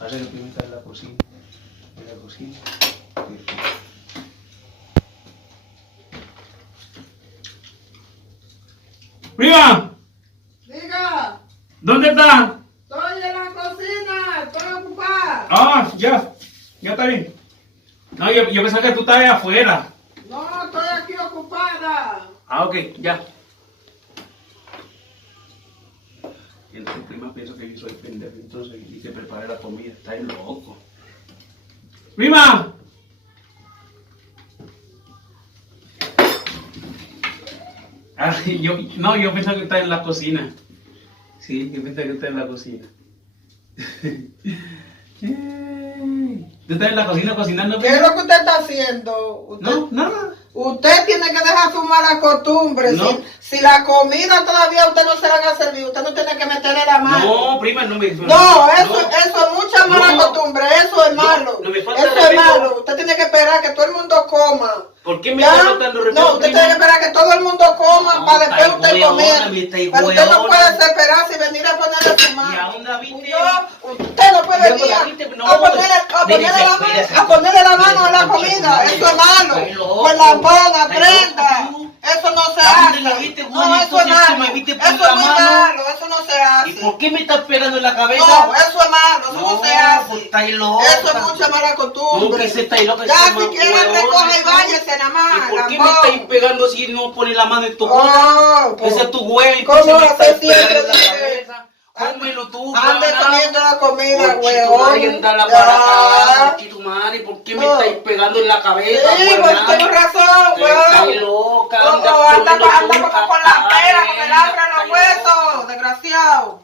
Ahora que primero está en la cocina. En la cocina. ¡Prima! Diga, ¿Dónde está? estoy en la cocina, estoy ocupada. Ah, ya. Ya está bien. No, yo pensaba que tú estabas ahí afuera. No, estoy aquí ocupada. Ah, ok, ya. Entonces, prima, pienso que yo soy pendejo, entonces, y que prepare la comida. Está ahí loco. ¡Prima! Ah, yo pensaba que está en la cocina. Sí, yo pensaba que está en la cocina. ¿Tú estás en la cocina cocinando? ¿Qué es lo que usted está haciendo? No, nada. Usted tiene que dejar su mala costumbre. No. Si la comida todavía usted no se la ha servido, usted no tiene que meterle la mano. No, prima, no me... No, eso es mucha mala No. costumbre, eso es malo. No me falta Eso es respeto. malo. Usted tiene que esperar que todo el mundo coma. ¿Por qué me ¿Ya? está faltando respeto, No, usted prima? tiene que esperar que todo el mundo coma No, para después está usted hueona, comer. me está Pero usted no hueona. puede desesperarse y venir a ponerle su mano. ¿Y a dónde la viste? No, usted no puede Ya, venir la viste, no, a ponerle la mano a la comida. Eso es malo. Pues la ponga, aprenda. Eso no se ¿A dónde hace. la viste, No, Juanito? eso es Si malo. me viste Eso poner es la muy mano. malo. Eso no se hace. ¿Y por qué me estás pegando en la cabeza? No, eso es malo. Eso no se hace. Pues está ahí loca. Eso es mucha mala No, costumbre. que se está ahí loca. Ya, ese si man quiere, huevón, recoja y ¿no? váyase nada más. ¿Y por qué me lambón. estáis pegando si no pones la mano en tu boca? Oh, Ese es tu güey. ¿cómo entonces me hace estáis siempre pegando en la dice? cabeza. Cómelo tú, Ande pana. comiendo la comida, Por tu huevón. madre, anda la Ya. para cagar, por tu madre. ¿Por qué me No. estáis pegando en la cabeza, Sí, pues huevona? tengo razón, Estáis weón. loca. Anda comiendo como tú, con la pera, con el hambre en los estáis huesos, loca. desgraciado.